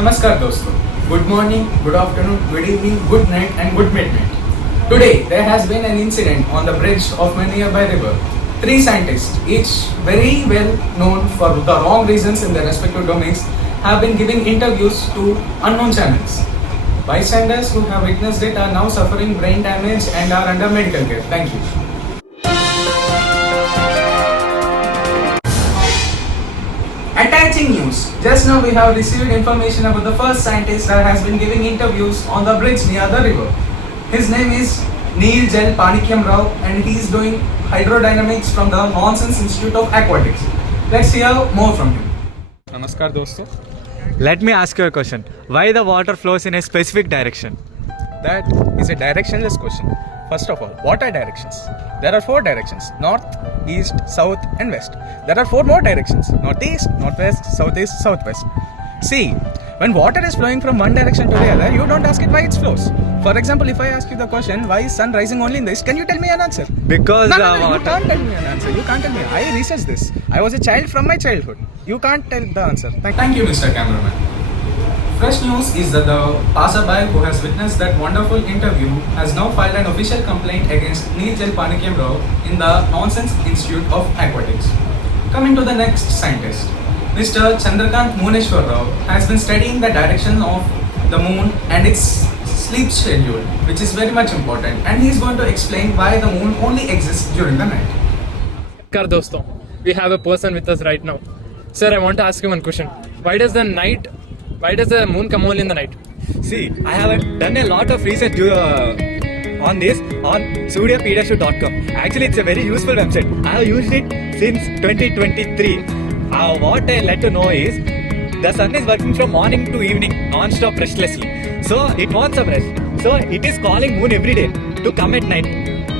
Namaskar dosto. Good morning, good afternoon, good evening, good night and good midnight. Today there has been an incident on the bridge of a nearby river. Three scientists, each very well known for the wrong reasons in their respective domains, have been giving interviews to unknown channels. Bystanders who have witnessed it are now suffering brain damage and are under medical care. Thank you. Attaching news. Just now we have received information about the first scientist that has been giving interviews on the bridge near the river. His name is Neil Jel Panikyam Rao and he is doing hydrodynamics from the Nonsense Institute of Aquatics. Let's hear more from him. Namaskar dosto. Let me ask you a question. Why the water flows in a specific direction? That is a directionless question. First of all, what are directions? There are four directions: north, east, south and west. There are four more directions: northeast, northwest, southeast, southwest. See, when water is flowing from one direction to the other, you don't ask it why it flows. For example, if I ask you the question, why is sun rising only in this? Can you tell me an answer? Because No, the you water. can't tell me an answer. You can't tell me. I researched this. I was a child from my childhood. You can't tell the answer. Thank you, Mr. Cameraman. Fresh news is that the passerby who has witnessed that wonderful interview has now filed an official complaint against Neil Jel Panikyam Rao in the Nonsense Institute of Aquatics. Coming to the next scientist, Mr. Chandrakant Mooneshwar Rao has been studying the direction of the moon and its sleep schedule, which is very much important, and he is going to explain why the moon only exists during the night. Namaskar dosto. We have a person with us right now. Sir, I want to ask you one question. Why does the moon come only in the night? See, I have done a lot of research on this on suryapediashow.com. Actually, it's a very useful website. I have used it since 2023. What I like to know is the sun is working from morning to evening non-stop restlessly. So it wants a rest. So it is calling moon every day to come at night.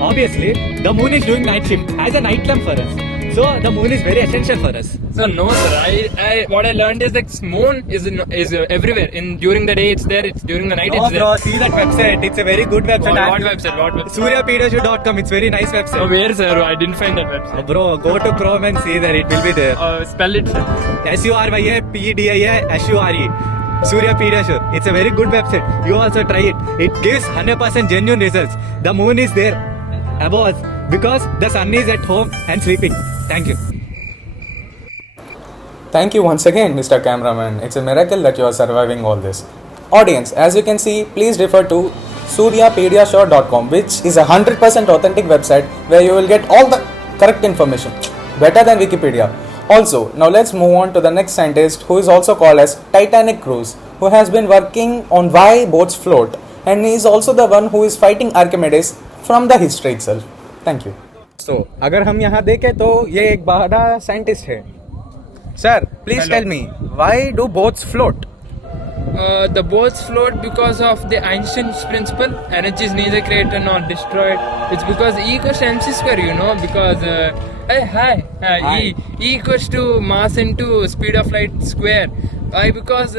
Obviously, the moon is doing night shift as a night lamp for us. So the moon is very essential for us. So no, sir. I what I learned is that moon is everywhere. During the day it's there. It's during the night No, it's there. bro, see that website. It's a very good website. What website? What website? Suryapediashow.com. It's very nice Oh, website. where, sir? I didn't find that website. Bro, go to Chrome and see there. It will be there. Spell it, sir. SURYAPEDIASHURE. Suryapedia Show. It's a very good website. You also try it. It gives 100% genuine results. The moon is there above us because the sun is at home and sleeping. Thank you. Thank you once again, Mr. Cameraman. It's a miracle that you are surviving all this. Audience, as you can see, please refer to suryapediashow.com, which is a 100% authentic website where you will get all the correct information, better than Wikipedia. Also, now let's move on to the next scientist, who is also called as Titanic Cruise, who has been working on why boats float, and he is also the one who is fighting Archimedes from the history itself. Thank you. So, अगर हम यहाँ देखें तो ये एक बड़ा scientist है. Sir, please Hello. tell me, why do boats float? The boats float because of the Einstein's principle. Energy is neither created nor destroyed. It's because E equals to mc square, because E equals to mass into speed of light square. Why? Because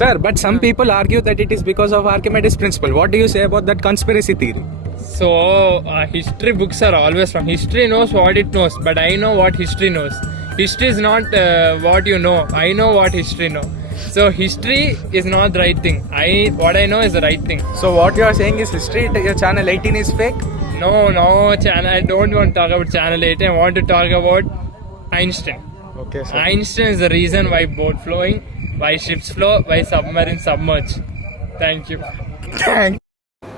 Sir, but some people argue that it is because of Archimedes principle. What do you say about that conspiracy theory? history books are always wrong. History knows what it knows, but I know what history knows. History is not what you know. I know what history knows. So history is not the right thing. What I know is the right thing. So what you are saying is history, your channel 18 is fake? No, channel. I don't want to talk about channel 8. I want to talk about Einstein. Okay, sir. Einstein is the reason why boat flowing, why ships flow, why submarines submerge. Thank you.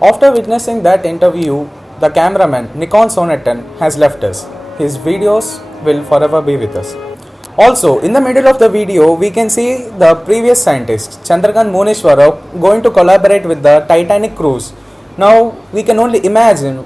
After witnessing that interview, the cameraman Nikon Sonetan has left us. His videos will forever be with us. Also, in the middle of the video, we can see the previous scientist, Chandrakant Mooneshwar Rao, going to collaborate with the Titanic Cruise. Now, we can only imagine